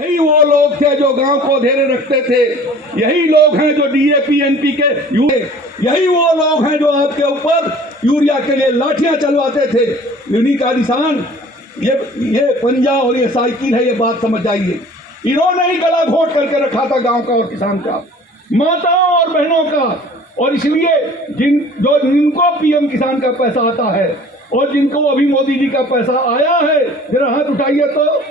यही वो लोग थे जो गांव को धेरे रखते थे, यही लोग हैं जो डीएपी एनपीके यही वो लोग हैं जो आपके ऊपर यूरिया के लिए लाठियां चलवाते थे। इन्हीं का निशान ये पंजा और ये साइकिल है, ये बात समझ जाइए। इन्होंने ही गला घोट करके रखा था गांव का और किसान का, माताओं और बहनों का। और इसलिए जिनको पीएम किसान का पैसा आता है और जिनको अभी मोदी जी का पैसा आया है, जरा हाथ उठाइए तो।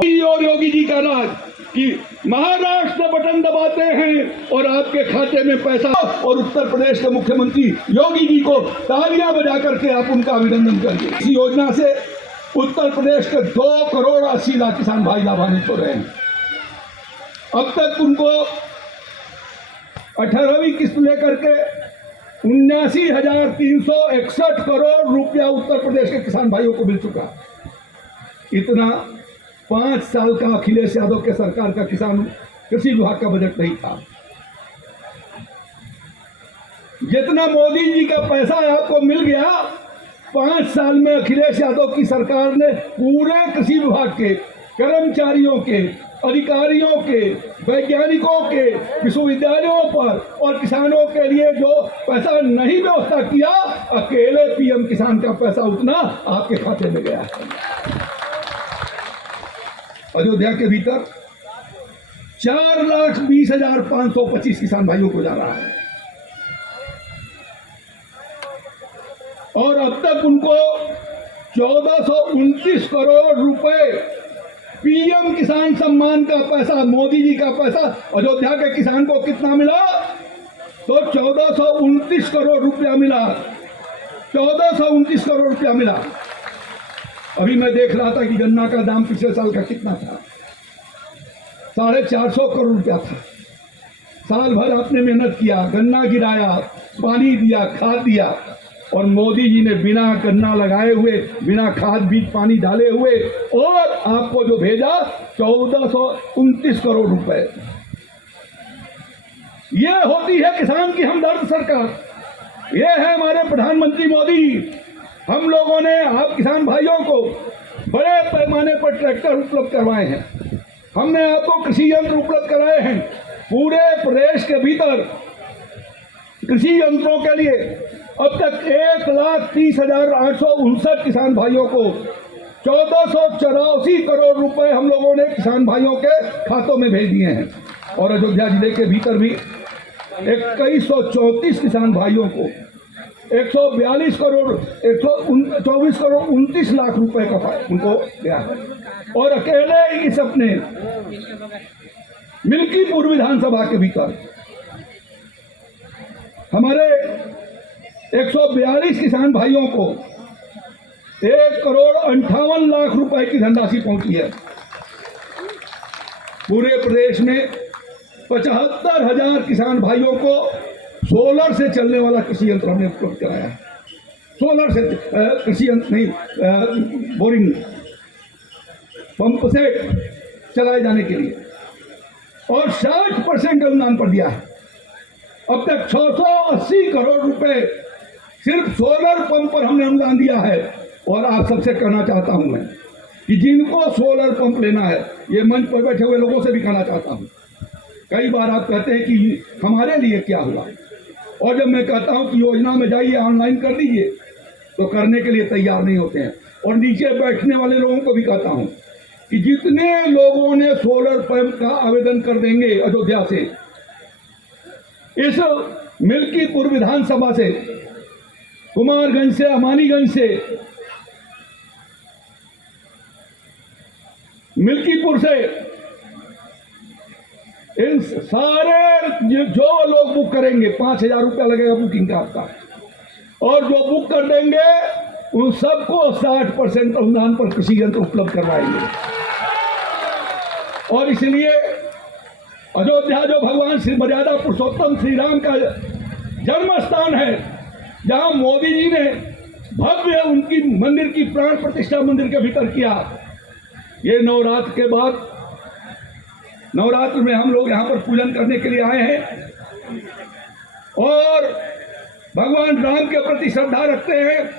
और योगी जी का राज कि महाराष्ट्र में बटन दबाते हैं और आपके खाते में पैसा, और उत्तर प्रदेश के मुख्यमंत्री योगी जी को तालियां बजा करके आप उनका अभिनंदन करिए। इस योजना से उत्तर प्रदेश के 2 करोड़ 80 लाख किसान भाई लाभान्वित हो रहे हैं। अब तक उनको 18वीं किस्त लेकर के 79,361 करोड़ रुपया उत्तर प्रदेश के किसान भाइयों को मिल चुका। इतना 5 साल का अखिलेश यादव के सरकार का किसान कृषि विभाग का बजट नहीं था। जितना मोदी जी का पैसा आपको मिल गया, 5 साल में अखिलेश यादव की सरकार ने पूरे कृषि विभाग के कर्मचारियों के, अधिकारियों के, वैज्ञानिकों के, विश्वविद्यालयों पर और किसानों के लिए जो पैसा नहीं व्यवस्था किया, अकेले पीएम किसान का पैसा उतना आपके खाते में गया है। अयोध्या के भीतर 4,20,525 किसान भाइयों को जा रहा है और अब तक उनको 1429 करोड़ रुपए पीएम किसान सम्मान का पैसा, मोदी जी का पैसा अयोध्या के किसान को कितना मिला? तो 1429 करोड़ रुपया मिला। 1429 करोड़ रुपया मिला। अभी मैं देख रहा था कि गन्ना का दाम पिछले साल का कितना था, 450 करोड़ रुपया था। साल भर आपने मेहनत किया, गन्ना गिराया, पानी दिया, खाद दिया, और मोदी जी ने बिना गन्ना लगाए हुए, बिना खाद बीज पानी डाले हुए और आपको जो भेजा 1429 करोड़ रुपए। ये होती है किसान की हमदर्द सरकार। ये है हमारे प्रधानमंत्री मोदी। हम लोगों ने आप किसान भाइयों को बड़े पैमाने पर ट्रैक्टर उपलब्ध करवाए हैं, हमने आपको कृषि यंत्र उपलब्ध कराए हैं। पूरे प्रदेश के भीतर कृषि यंत्रों के लिए अब तक 1,30,859 किसान भाइयों को 1484 करोड़ रुपए हम लोगों ने किसान भाइयों के खातों में भेज दिए हैं। और अयोध्या जिले के भीतर भी 2134 किसान भाइयों को 142 करोड़ 124 करोड़ 29 लाख रुपए का उनको दिया है। और अकेले इस अपने मिल्कीपुर विधानसभा के भीतर हमारे 142 किसान भाइयों को 1 करोड़ 58 लाख रुपए की धनराशि पहुंची है। पूरे प्रदेश में 75,000 किसान भाइयों को सोलर से चलने वाला कृषि यंत्र हमने उपलब्ध कराया है। सोलर से कृषि यंत्र नहीं, बोरिंग पंप से चलाए जाने के लिए, और 60% अनुदान पर दिया है। अब तक 680 करोड़ रुपए सिर्फ सोलर पंप पर हमने अनुदान दिया है। और आप सबसे कहना चाहता हूं मैं कि जिनको सोलर पंप लेना है, ये मंच पर बैठे हुए लोगों से भी कहना चाहता हूं। कई बार आप कहते हैं कि हमारे लिए क्या हुआ, और जब मैं कहता हूं कि योजना में जाइए, ऑनलाइन कर दीजिए, तो करने के लिए तैयार नहीं होते हैं। और नीचे बैठने वाले लोगों को भी कहता हूं कि जितने लोगों ने सोलर पंप का आवेदन कर देंगे अयोध्या से, इस मिल्कीपुर विधानसभा से, कुमारगंज से, अमानीगंज से, मिल्कीपुर से, इन सारे जो लोग बुक करेंगे 5,000 रुपया लगेगा बुकिंग का आपका, और जो बुक कर देंगे उन सबको 60% अनुदान पर कृषि यंत्र उपलब्ध करवाएंगे। और इसलिए अयोध्या जो भगवान श्री मर्यादा पुरुषोत्तम श्री राम का जन्म स्थान है, जहां मोदी जी ने भव्य उनकी मंदिर की प्राण प्रतिष्ठा मंदिर के भीतर किया। ये नवरात्र के बाद, नवरात्र में हम लोग यहाँ पर पूजन करने के लिए आए हैं और भगवान राम के प्रति श्रद्धा रखते हैं।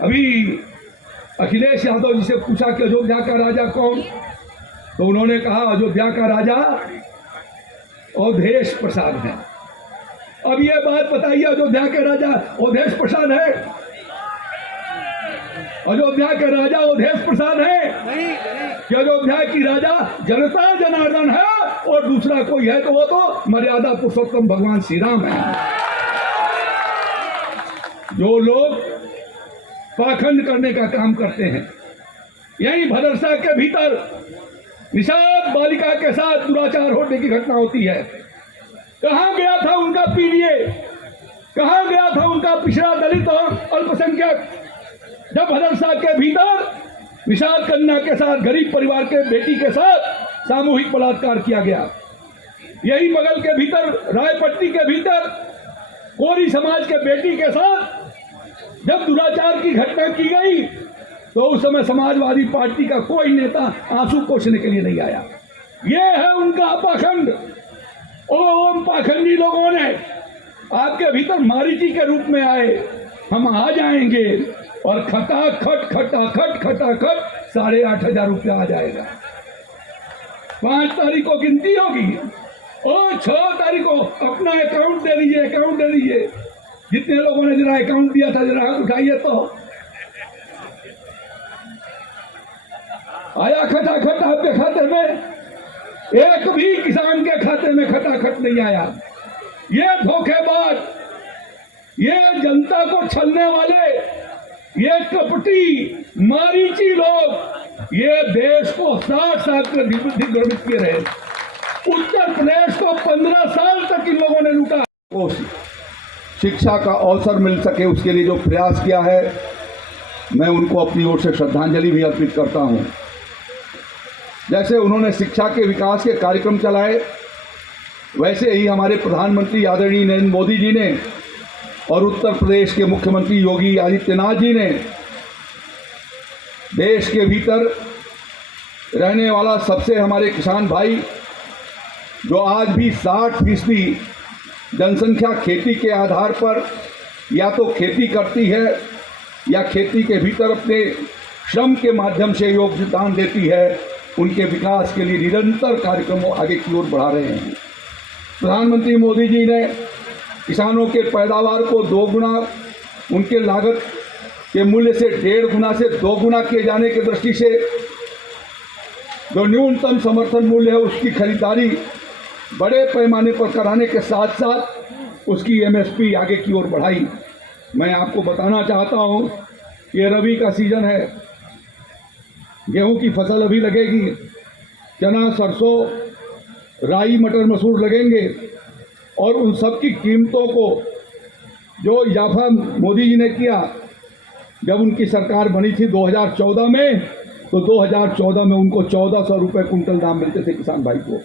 अभी अखिलेश यादव जी से पूछा कि अयोध्या का राजा कौन, तो उन्होंने कहा अयोध्या का राजा अवधेश प्रसाद है। अब ये बात बताइए, अयोध्या के राजा अवधेश प्रसाद है? अयोध्या के राजा अवधेश प्रसाद है कि अयोध्या की राजा जनता जनार्दन है और दूसरा कोई है तो वो तो मर्यादा पुरुषोत्तम भगवान श्री राम है। जो लोग पाखंड करने का काम करते हैं, यही भदरसा के भीतर निषाद बालिका के साथ दुराचार होने की घटना होती है। कहां गया था उनका पीडीए, कहां गया था उनका पिछड़ा दलित और अल्पसंख्यक, जब भदरसा के भीतर निषाद कन्या के साथ गरीब परिवार के बेटी के साथ सामूहिक बलात्कार किया गया। यही बगल के भीतर रायपट्टी के भीतर कोरी समाज के बेटी के साथ जब दुराचार की घटना की गई तो उस समय समाजवादी पार्टी का कोई नेता आंसू पोंछने के लिए नहीं आया। ये है उनका पाखंड। और उन पाखंडी लोगों ने आपके भीतर मारीची के रूप में आए, हम आ जाएंगे और खटाखट 8,500 रुपया आ जाएगा। 5 तारीख को गिनती होगी और 6 तारीख को अपना अकाउंट दे दीजिए, अकाउंट दे दीजिए। जितने लोगों ने जरा अकाउंट दिया था जरा उठाइए तो आया खटाखट आपके खाते में? एक भी किसान के खाते में खटाखट नहीं आया। ये धोखेबाज, ये जनता को छलने वाले, ये कपटी मारीची लोग ये देश को 60 साल में दिग्भ्रमित किए रहे। उत्तर प्रदेश को 15 साल तक इन लोगों ने लूटा। शिक्षा का अवसर मिल सके उसके लिए जो प्रयास किया है, मैं उनको अपनी ओर से श्रद्धांजलि भी अर्पित करता हूं। जैसे उन्होंने शिक्षा के विकास के कार्यक्रम चलाए, वैसे ही हमारे प्रधानमंत्री आदरणीय नरेंद्र मोदी जी ने और उत्तर प्रदेश के मुख्यमंत्री योगी आदित्यनाथ जी ने देश के भीतर रहने वाला सबसे हमारे किसान भाई जो आज भी 60% जनसंख्या खेती के आधार पर या तो खेती करती है या खेती के भीतर अपने श्रम के माध्यम से योगदान देती है, उनके विकास के लिए निरंतर कार्यक्रमों आगे की ओर बढ़ा रहे हैं। प्रधानमंत्री मोदी जी ने किसानों के पैदावार को 2 गुना, उनके लागत के मूल्य से 1.5 गुना से 2 गुना किए जाने की दृष्टि से जो न्यूनतम समर्थन मूल्य है उसकी खरीदारी बड़े पैमाने पर कराने के साथ साथ उसकी एमएसपी आगे की ओर बढ़ाई। मैं आपको बताना चाहता हूं, ये रबी का सीजन है, गेहूं की फसल अभी लगेगी, चना, सरसों, राई, मटर, मसूर लगेंगे और उन सब की कीमतों को जो इजाफा मोदी जी ने किया जब उनकी सरकार बनी थी 2014 में, तो 2014 में उनको 1400 रुपये कुंटल दाम मिलते थे किसान भाई को।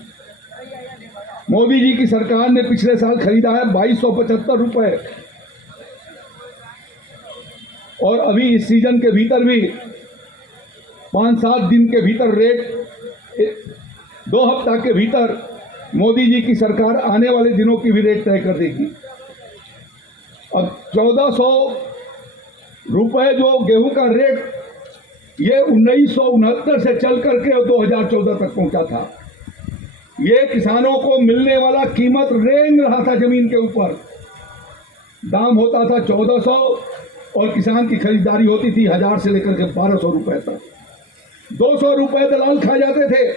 मोदी जी की सरकार ने पिछले साल खरीदा है 2275 रुपये और अभी इस सीजन के भीतर भी 5-7 दिन के भीतर रेट 2 हफ्ता के भीतर मोदी जी की सरकार आने वाले दिनों की भी रेट तय कर देगी। अब 1400 रुपये जो गेहूं का रेट ये 1969 से चल करके 2014 तक पहुंचा था। ये किसानों को मिलने वाला कीमत रेंग रहा था, जमीन के ऊपर दाम होता था 1400 और किसान की खरीदारी होती थी 1000 से लेकर के 1200 रुपये तक। 200 रुपये दलाल खा जाते थे।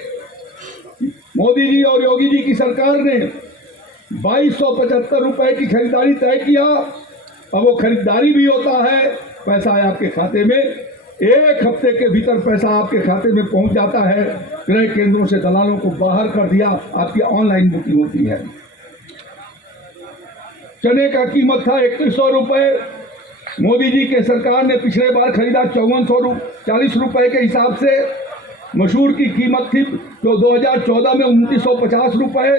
मोदी जी और योगी जी की सरकार ने 2275 रुपये की खरीदारी तय किया। अब वो खरीदारी भी होता है, पैसा है आपके खाते में, 1 हफ्ते के भीतर पैसा आपके खाते में पहुंच जाता है। क्रय केंद्रों से दलालों को बाहर कर दिया, आपकी ऑनलाइन बुकिंग होती है। चने का कीमत था 3100 रुपये, मोदी जी के सरकार ने पिछले बार खरीदा 5440 रुपये के हिसाब से। मसूर की कीमत थी जो 2014 में 2950 रुपये,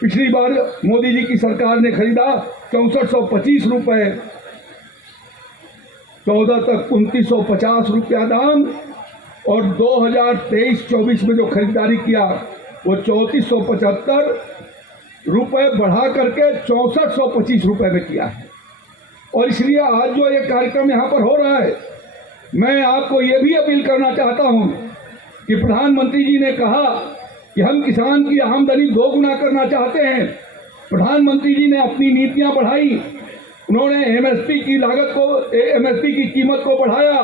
पिछली बार मोदी जी की सरकार ने खरीदा 6425 रुपये। 14 तक 2950 रुपया दाम और 2023-24 में जो खरीदारी किया वो 3475 रुपये बढ़ा करके 6425 रुपये में किया है। और इसलिए आज जो ये कार्यक्रम यहाँ पर हो रहा है, मैं आपको ये भी अपील करना चाहता हूँ कि प्रधानमंत्री जी ने कहा कि हम किसान की आमदनी दोगुना करना चाहते हैं। प्रधानमंत्री जी ने अपनी नीतियां बढ़ाई, उन्होंने एमएसपी की लागत को, एमएसपी की कीमत को बढ़ाया,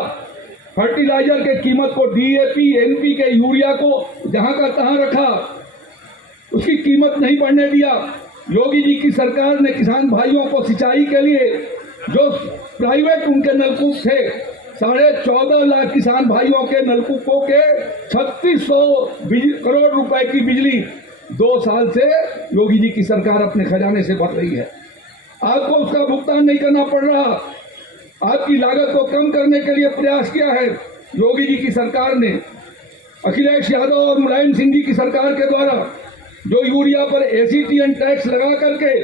फर्टिलाइजर के कीमत को, डीएपी, एनपीके, यूरिया को जहां का तहां रखा, उसकी कीमत नहीं बढ़ने दिया। योगी जी की सरकार ने किसान भाइयों को सिंचाई के लिए जो प्राइवेट उनके नलकूप थे, 14.5 लाख किसान भाइयों के नलकूपों के 3600 करोड़ रुपए की बिजली 2 साल से योगी जी की सरकार अपने खजाने से भर रही है। आपको उसका भुगतान नहीं करना पड़ रहा। आपकी लागत को कम करने के लिए प्रयास किया है योगी जी की सरकार ने। अखिलेश यादव और मुलायम सिंह जी की सरकार के द्वारा जो यूरिया पर एसीटीएन टैक्स लगा करके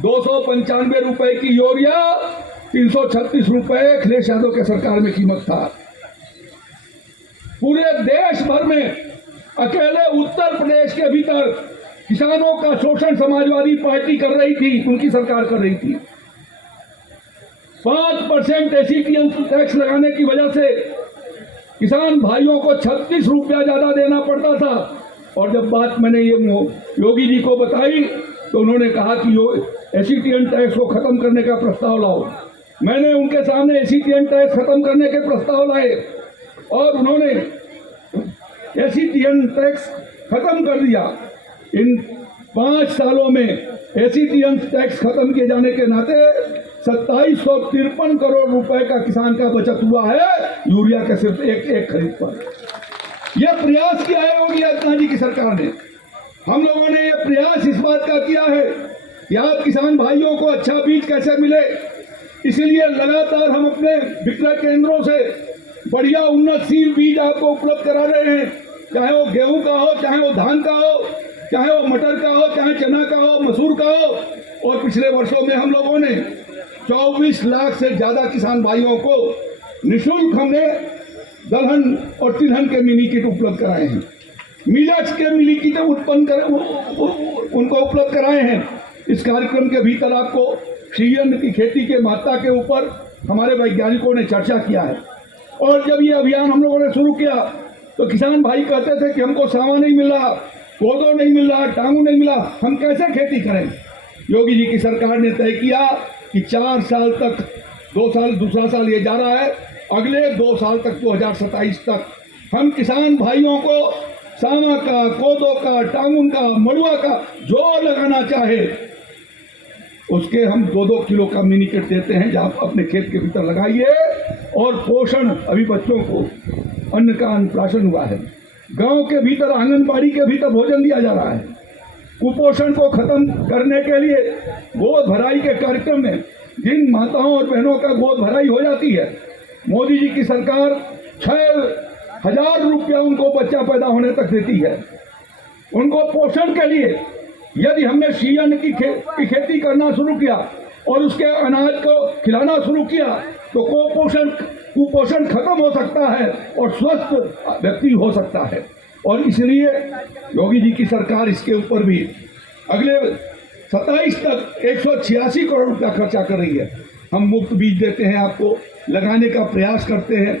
295 रुपए की यूरिया 336 रुपए अखिलेश यादव के सरकार में कीमत था। पूरे देश भर में अकेले उत्तर प्रदेश के भीतर किसानों का शोषण समाजवादी पार्टी कर रही थी, उनकी सरकार कर रही थी। 5% एसीटीएन टैक्स लगाने की वजह से किसान भाइयों को 36 रुपया ज्यादा देना पड़ता था। और जब बात मैंने ये योगी जी को बताई तो उन्होंने कहा कि एसीटीएन टैक्स को खत्म करने का प्रस्ताव लाओ। मैंने उनके सामने एसीटीएन टैक्स खत्म करने के प्रस्ताव लाए और उन्होंने एसीटीएन टैक्स खत्म कर दिया। इन 5 सालों में एसीटीएन टैक्स खत्म किए जाने के नाते 2753 करोड़ रुपए का किसान का बचत हुआ है यूरिया के सिर्फ एक खरीद पर। यह प्रयास किया है योगी आदित्यनाथ जी की सरकार ने। हम लोगों ने यह प्रयास इस बात का किया है कि आप किसान भाइयों को अच्छा बीज कैसे मिले, इसलिए लगातार हम अपने विक्रय केंद्रों से बढ़िया उन्नतशील बीज आपको उपलब्ध करा रहे हैं, चाहे वो गेहूं का हो, चाहे वो धान का हो, चाहे वो मटर का हो, चाहे चना का हो, मसूर का हो। और पिछले वर्षों में हम लोगों ने 24 लाख से ज्यादा किसान भाइयों को निःशुल्क हमने दलहन और तिलहन के मिनी किट उपलब्ध कराए हैं। मिलेट्स के मिनी किट उनको उपलब्ध कराए हैं। इस कार्यक्रम के भीतर आपको सीजन की खेती के महत्ता के ऊपर हमारे वैज्ञानिकों ने चर्चा किया है। और जब ये अभियान हम लोगों ने शुरू किया तो किसान भाई कहते थे कि हमको सावा नहीं मिल रहा, कोदो नहीं मिल रहा, टांगू नहीं मिला, हम कैसे खेती करें। योगी जी की सरकार ने तय किया कि 4 साल तक, 2 साल, दूसरा साल ये जा रहा है, अगले 2 साल तक 2027 तक हम किसान भाइयों को सावा का, कोदो का, टांगुन का, मड़ुआ का जो लगाना चाहे उसके हम 2-2 किलो का मिनी किट देते हैं, जहाँ अपने खेत के भीतर लगाइए। और पोषण, अभी बच्चों को अन्न का अन्नप्राशन हुआ है, गांव के भीतर आंगनबाड़ी के भीतर भोजन दिया जा रहा है। कुपोषण को खत्म करने के लिए गोद भराई के कार्यक्रम में जिन माताओं और बहनों का गोद भराई हो जाती है, मोदी जी की सरकार 6,000 रुपया उनको बच्चा पैदा होने तक देती है। उनको पोषण के लिए यदि हमने सीजन की खेती करना शुरू किया और उसके अनाज को खिलाना शुरू किया तो कुपोषण खत्म हो सकता है और स्वस्थ व्यक्ति हो सकता है। और इसलिए योगी जी की सरकार इसके ऊपर भी अगले 27 तक 186 करोड़ रुपया खर्चा कर रही है। हम मुफ्त बीज देते हैं, आपको लगाने का प्रयास करते हैं।